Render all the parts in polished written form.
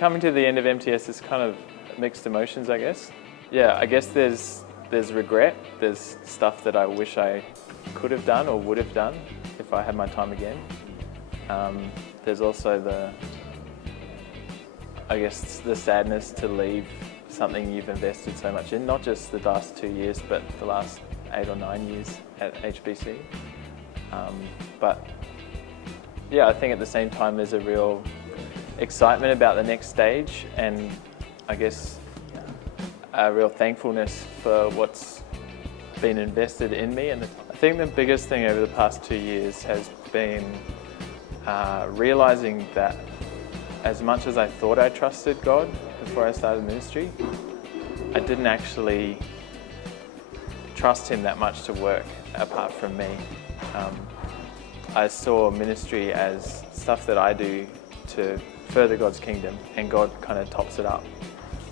coming to the end of MTS is kind of mixed emotions, I guess. Yeah, I guess there's regret. There's stuff that I wish I could have done or would have done if I had my time again. There's also the sadness to leave something you've invested so much in, not just the last 2 years, but the last 8 or 9 years at HBC. But yeah, I think at the same time there's a real excitement about the next stage, and I guess a real thankfulness for what's been invested in me. And I think the biggest thing over the past 2 years has been realizing that as much as I thought I trusted God before I started ministry, I didn't actually trust Him that much to work apart from me. I saw ministry as stuff that I do to further God's kingdom, and God kind of tops it up,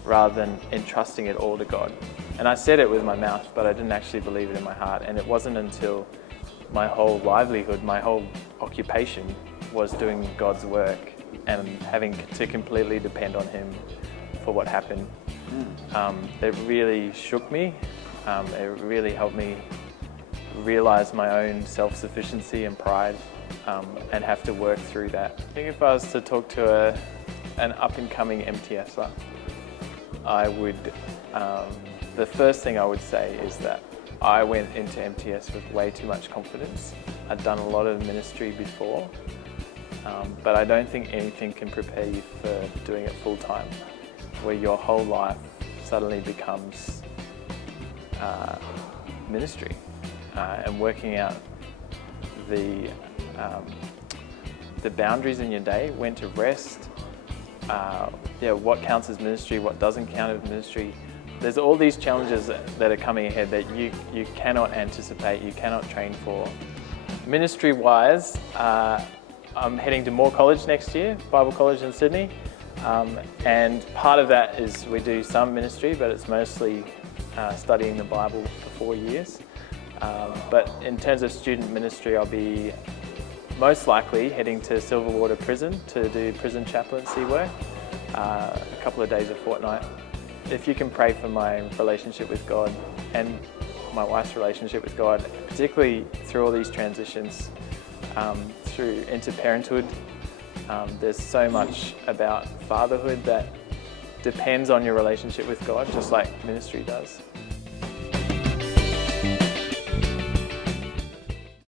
rather than entrusting it all to God. And I said it with my mouth, but I didn't actually believe it in my heart. And it wasn't until my whole livelihood, my whole occupation was doing God's work and having to completely depend on Him for what happened. It really shook me. It really helped me realize my own self-sufficiency and pride, and have to work through that. I think if I was to talk to an up-and-coming MTSer, I would, the first thing I would say is that I went into MTS with way too much confidence. I'd done a lot of ministry before, but I don't think anything can prepare you for doing it full-time, where your whole life suddenly becomes ministry, and working out the boundaries in your day, when to rest, what counts as ministry, what doesn't count as ministry. There's all these challenges that are coming ahead that you cannot anticipate, you cannot train for. Ministry-wise, I'm heading to Moore College next year, Bible College in Sydney, and part of that is we do some ministry, but it's mostly studying the Bible for 4 years. But in terms of student ministry, I'll be most likely heading to Silverwater Prison to do prison chaplaincy work, a couple of days a fortnight. If you can pray for my relationship with God and my wife's relationship with God, particularly through all these transitions, into parenthood, there's so much about fatherhood that depends on your relationship with God, just like ministry does.